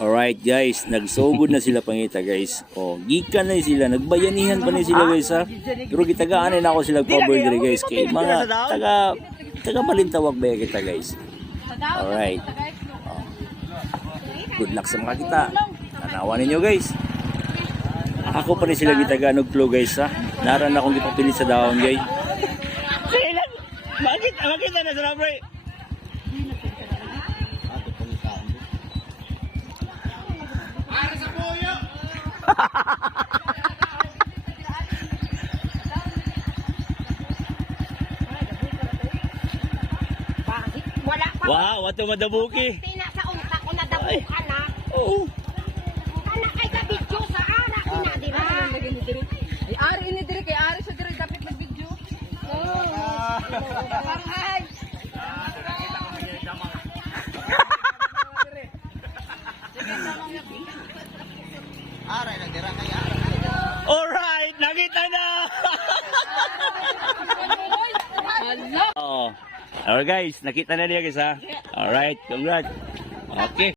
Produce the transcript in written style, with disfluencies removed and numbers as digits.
Alright guys, nagsugod na sila pangita guys. Oh, gikan na sila, nagbayanihan pa na sila guys ha. Pero gitagaan na ako sila cover dire guys kay mga taga Balintawak ba kita guys. Alright. Oh. Good luck sa mga kita. Tanawan ninyo guys. Ako pa ni sila gitagaan og flow guys ha. Naran akong gipapilit sa daon guys. Bakit na sa bro? Wow, wato madabuki. Tina sa unta ko nadabukan na. Oo. Anak ay ka video sa anak ina dira. Ay ari ini diri kay ari sa diri dapat mag-video. Oh. Panghay. Aray na dira kay Alright, nakita na. Oh. Alright guys, nakita na niya guys ha. Alright, congrats. Okay.